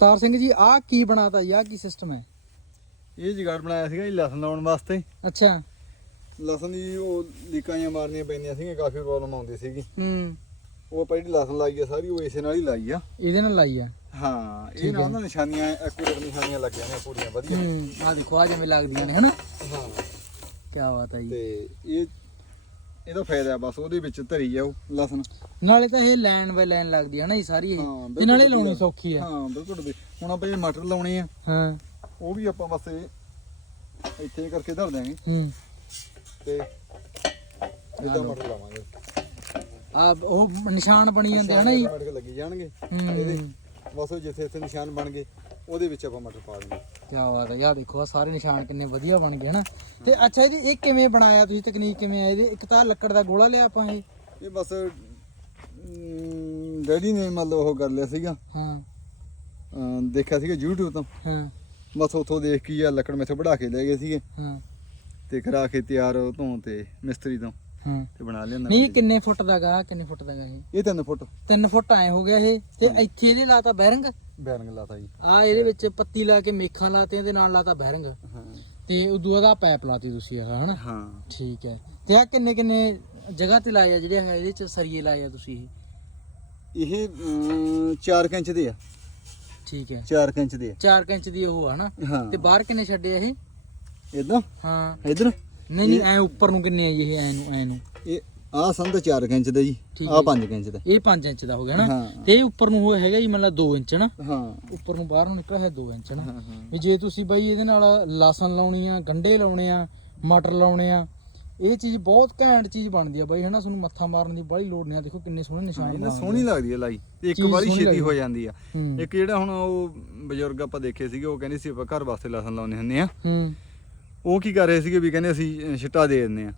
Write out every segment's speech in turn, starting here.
ਤਾਰ ਸਿੰਘ ਜੀ ਆਹ ਕੀ ਬਣਾਤਾ ਜੀ? ਆਹ ਕੀ ਸਿਸਟਮ ਹੈ? ਇਹ ਜਗਾੜ ਬਣਾਇਆ ਸੀਗਾ ਜੀ ਲਸਣ ਲਾਉਣ ਵਾਸਤੇ। ਅੱਛਾ। ਲਸਣ ਦੀ ਉਹ ਲੀਕਾਂ ਜਿਹੀਆਂ ਮਾਰਨੀਆਂ ਪੈਂਦੀਆਂ ਸੀਗੀਆਂ ਕਾਫੀ ਪ੍ਰੋਬਲਮ ਆਉਂਦੀ ਸੀਗੀ। ਹੂੰ। ਉਹ ਆਪਾਂ ਜਿਹੜੀ ਲਸਣ ਲਾਈ ਆ ਸਾਰੀ ਉਹ ਇਸੇ ਨਾਲ ਹੀ ਲਾਈ ਆ। ਇਹਦੇ ਨਾਲ ਲਾਈ ਆ? ਹਾਂ ਇਹ। ਨਾਲ ਨਾ ਨਿਸ਼ਾਨੀਆਂ ਐਕੂਰੇਟ ਨਿਸ਼ਾਨੀਆਂ ਲੱਗੀਆਂ ਨੇ ਪੂਰੀਆਂ ਵਧੀਆ। ਹੂੰ ਆ ਦੇਖੋ ਆ ਜਿਵੇਂ ਲੱਗਦੀਆਂ ਨੇ ਹਨਾ? ਹਾਂ। ਕੀ ਬਾਤ ਹੈ ਜੀ। ਤੇ ਇਹ ਇਹਦਾ ਫਾਇਦਾ ਬਸ ਉਹਦੇ ਵਿੱਚ ਧਰੀ ਜਾਓ ਲਸਣ। ਨਾਲੇ ਤਾਂ ਇਹ ਲਾਈਨ ਬਾਈ ਲਾਈਨ ਲੱਗਦੀ ਹੈ ਨਾ ਇਹ ਸਾਰੀ ਇਹ। ਹਾਂ, ਤੇ ਬਿਲਕੁਲ ਨਾਲੇ ਵਧੀਆ। ਲਾਉਣੀ ਸੌਖੀ ਆ। ਹਾਂ ਬਿਲਕੁਲ ਵੀ ਹੁਣ ਆਪਾਂ ਇਹ ਮਟਰ ਲਾਉਣੇ ਆ ਹਾਂ। ਉਹ ਵੀ ਆਪਾਂ ਬਸ ਇਹ ਇੱਥੇ ਕਰਕੇ ਧਰ ਦਿਆਂਗੇ। ਹੂੰ। ਤੇ ਇਦਾਂ ਮਟਰ ਲਾਵਾਂਗੇ। ਆ ਉਹ ਨਿਸ਼ਾਨ ਬਣੀ ਜਾਂਦੇ ਆ ਨਾ ਜੀ। ਮਟਰ ਲੱਗੀ ਜਾਣਗੇ ਹੂੰ। ਇਹਦੇ। ਬਸ ਉਹ ਜਿੱਥੇ ਇੱਥੇ ਨਿਸ਼ਾਨ ਬਣ ਗਏ ਉਹਦੇ ਵਿੱਚ ਆਪਾਂ ਮਟਰ ਪਾ ਦੇਣੇ ਕੀ ਬਾਤ ਹੈ ਯਾ ਦੇਖੋ ਆ ਸਾਰੇ ਨਿਸ਼ਾਨ ਕਿੰਨੇ ਵਧੀਆ ਬਣ ਗਏ ਹਨਾ। ਤੇ ਅੱਛਾ ਜੀ ਇਹ ਕਿਵੇਂ ਬਣਾਇਆ ਤੁਸੀਂ ਤਕਨੀਕ ਕਿਵੇਂ ਆ ਇਹਦੇ? ਇੱਕ ਤਾਂ ਲੱਕੜ ਦਾ ਗੋਲਾ ਲਿਆ ਆਪਾਂ ਇਹ? ਇਹ ਬਸ ਡੈਡੀ ਨੇ ਮਤਲਬ ਉਹ ਕਰ ਲਿਆ ਸੀਗਾ। ਹਾਂ। ਅਮ ਦੇਖਿਆ ਸੀਗਾ YouTube ਤੋਂ। ਹਾਂ। ਬਸ ਉੱਥੋਂ ਦੇਖ ਕੇ ਆ ਲੱਕੜ ਮੈਥੋਂ ਵੜਾ ਕੇ ਲੈ ਗਏ ਸੀਗੇ। ਹਾਂ। ਤੇ ਕਰਾ ਕੇ ਤਿਆਰ ਉਹ ਤੋਂ ਤੇ ਮਿਸਤਰੀ ਤੋਂ। ਹਾਂ। ਤੇ ਬਣਾ ਲਿਆਂਦਾ ਨਹੀਂ ਇਹ ਕਿੰਨੇ ਫੁੱਟ ਦਾ ਗਾ? ਕਿੰਨੇ ਫੁੱਟ ਦਾ ਗਾ ਇਹ? ਇਹ 3 ਫੁੱਟ। 3 ਫੁੱਟ ਐ ਹੋ ਗਿਆ ਇਹ। ਤੇ ਇੱਥੇ ਇਹਦੇ ਲਾਤਾ ਬੈਰੰਗ ਬੈਰਿੰਗ ਲਾਤਾ ਜੀ। ਆ ਇਹਦੇ ਵਿੱਚ ਪੱਤੀ ਲਾ ਕੇ ਮੇਖਾਂ ਲਾਤੀਆਂ ਤੇ ਨਾਲ ਲਾਤਾ ਬੈਰੰਗ। ਹਾਂ। ਤੇ ਉਦੋਂ ਬਾਅਦ ਆ ਪੈਪ ਲਾਤੀ ਤੁਸੀਂ ਇਹ ਹਨਾ? ਹਾਂ। ਠੀਕ ਹੈ। ਤੇ ਆ ਕਿੰਨੇ ਕਿੰਨੇ ਜਗ੍ਹਾ ਤੇ ਲਾਏ ਆ ਜਿਹੜੇ ਹੈ ਇਹਦੇ ਚ ਸਰੀਏ ਲਾਏ ਆ ਤੁਸੀਂ ਇਹ? ਇਹ 4 ਇੰਚ ਦੇ ਆ। ਠੀਕ ਹੈ। 4 ਇੰਚ ਦੇ 4 ਇੰਚ ਦੀ ਉਹ ਆ ਹਨਾ? ਆ ਹਾਂ। ਤੇ ਬਾਹਰ ਕਿੰਨੇ ਛੱਡੇ ਆ ਇਹ? ਇਦਾਂ ਹਾਂ। ਇਧਰ? ਨਹੀਂ ਨਹੀਂ ਐ ਉੱਪਰ ਨੂੰ ਕਿੰਨੇ ਆ ਜੀ ਇਹ ਐ ਨੂੰ ਐ ਨੂੰ? ਇਹ ਆ ਸੰਦ 4 ਇੰਚ ਦਾ ਜੀ ਠੀਕ ਆ ਹੈ। 5 ਇੰਚ ਦਾ। ਇਹ 5 ਇੰਚ ਦਾ ਹੋ ਗਿਆ ਨਾ? ਹਾਂ। ਤੇ ਇਹ ਉੱਪਰ ਨੂੰ ਉਹ ਹੈਗਾ ਜੀ ਮਤਲਬ 2 ਇੰਚ ਨਾ? ਹਾਂ। ਉੱਪਰ ਨੂੰ ਬਾਹਰ ਨੂੰ ਨਿਕਲਿਆ ਹੈ 2 ਇੰਚ ਨਾ। ਹਾਂ ਹਾਂ। ਵੀ ਜੇ ਤੁਸੀਂ ਬਾਈ ਇਹਦੇ ਨਾਲ ਲਸਣ ਲਾਉਣੀ ਆ ਗੰਡੇ ਲਾਉਣੇ ਆ ਮਟਰ ਲਾਉਣੇ ਆ ਇਹ ਚੀਜ਼ ਬਹੁਤ ਘੈਂਟ ਚੀਜ਼ ਬਣਦੀ ਆ ਬਾਈ ਹਨਾ? ਤੁਹਾਨੂੰ ਮੱਥਾ ਮਾਰਨ ਦੀ ਬੜੀ ਲੋੜ ਨਹੀਂ ਆ। ਦੇਖੋ ਕਿੰਨੇ ਸੋਹਣੇ ਨਿਸ਼ਾਨ ਇਹਨਾਂ ਸੋਹਣੀ ਲੱਗਦੀ ਹੈ ਲਾਈ। ਤੇ ਇੱਕ ਚੀਜ਼ ਵਾਰੀ ਸੋਹਣੀ ਛੇਤੀ ਹੋ। ਜਾਂਦੀ ਆ। ਹੂੰ। ਇੱਕ ਜਿਹੜਾ ਹੁਣ ਉਹ ਬਜ਼ੁਰਗ ਆਪਾਂ ਦੇਖੇ ਸੀਗੇ ਉਹ ਕਹਿੰਦੇ ਸੀ ਆਪਾਂ ਘਰ ਵਾਸਤੇ ਲਸਣ ਲਾਉਣੇ ਹੁੰਦੇ ਆ। ਹੂੰ। ਉਹ ਕੀ ਕਰ ਰਹੇ ਸੀਗੇ ਵੀ ਕਹਿੰਦੇ ਅਸੀਂ ਅ, ਛਿੱਟਾ ਦੇ ਦਿੰਦੇ ਆ।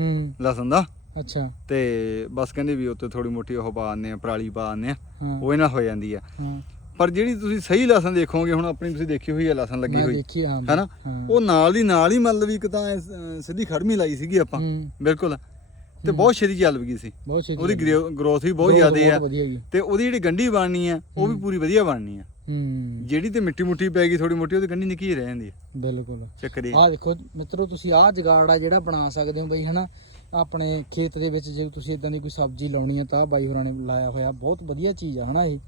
ਹੂੰ। ਲਸਣ ਦਾ। ਅੱਛਾ। ਤੇ ਬਸ ਕਹਿੰਦੇ ਵੀ ਉੱਤੇ ਥੋੜੀ ਮੋਟੀ ਉਹ ਪਾ ਦਿੰਦੇ ਆ ਪਰਾਲੀ ਪਾ ਦਿੰਦੇ ਆ। ਹਾਂ। ਉਹ ਇਹਨਾਂ ਹੋ ਜਾਂਦੀ ਆ। ਹਾਂ। ਪਰ ਜਿਹੜੀ ਤੁਸੀਂ ਸਹੀ ਲਸਣ ਦੇਖੋਗੇ ਹੁਣ ਆਪਣੀ ਤੁਸੀਂ ਦੇਖੀ ਹੋਈ ਆ ਲਸਣ ਲੱਗੀ ਮੈਂ ਹੋਈ। ਦੇਖੀ ਹਾਂ ਹੈਨਾ? ਹਾਂ। ਉਹ ਨਾਲ ਦੀ ਨਾਲ ਹੀ ਮਤਲਬ ਇੱਕ ਤਾਂ ਐਂ, ਸਿੱਧੀ ਖੜਮੀ ਲਾਈ ਸੀਗੀ ਆਪਾਂ। ਹੂੰ। ਬਿਲਕੁਲ। ਤੇ ਬਹੁਤ ਛੇਤੀ ਚੱਲ ਗਈ ਸੀ। ਬਹੁਤ ਛੇਤੀ ਉਹਦੀ ਗਰੋਥ ਵੀ ਬਹੁਤ ਜ਼ਿਆਦਾ ਆ। ਬਹੁਤ ਵਧੀਆ ਜੀ। ਤੇ ਉਹਦੀ ਜਿਹੜੀ ਗੰਢੀ ਬਣਨੀ ਆ ਉਹ ਵੀ ਪੂਰੀ ਵਧੀਆ ਬਣਨੀ ਆ। ਹੂੰ। ਜਿਹੜੀ ਤੇ ਮਿੱਟੀ ਮੁੱਟੀ ਪੈ ਗਈ ਥੋੜੀ ਮੋਟੀ ਉਹਦੀ ਗੰਢੀ ਨਿੱਕੀ ਰਹਿ ਜਾਂਦੀ ਆ। ਬਿਲਕੁਲ। ਚੱਕਰ। ਆਹ ਦੇਖੋ ਮਿੱਤਰੋ ਤੁਸੀਂ ਆਹ ਜਗਾੜ ਆ ਜਿਹੜਾ ਬਣਾ ਸਕਦੇ ਹੋ ਬਈ ਹਨਾ? ਆਪਣੇ ਖੇਤ ਦੇ ਵਿੱਚ ਜੇ ਤੁਸੀਂ ਇਦਾਂ ਦੀ ਕੋਈ ਸਬਜ਼ੀ ਲਾਉਣੀ ਹੈ ਤਾਂ ਬਾਈ ਹੋਰਾਂ ਨੇ ਲਾਇਆ ਹੋਇਆ। ਬਹੁਤ ਵਧੀਆ ਚੀਜ਼ ਆ ਹਨਾ ਇਹ?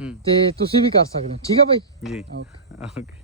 ਹੂੰ। ਤੇ ਤੁਸੀਂ ਵੀ ਕਰ ਸਕਦੇ ਹੋ। ਠੀਕ ਆ ਬਾਈ? ਜੀ। ਓਕੇ। ਓਕੇ।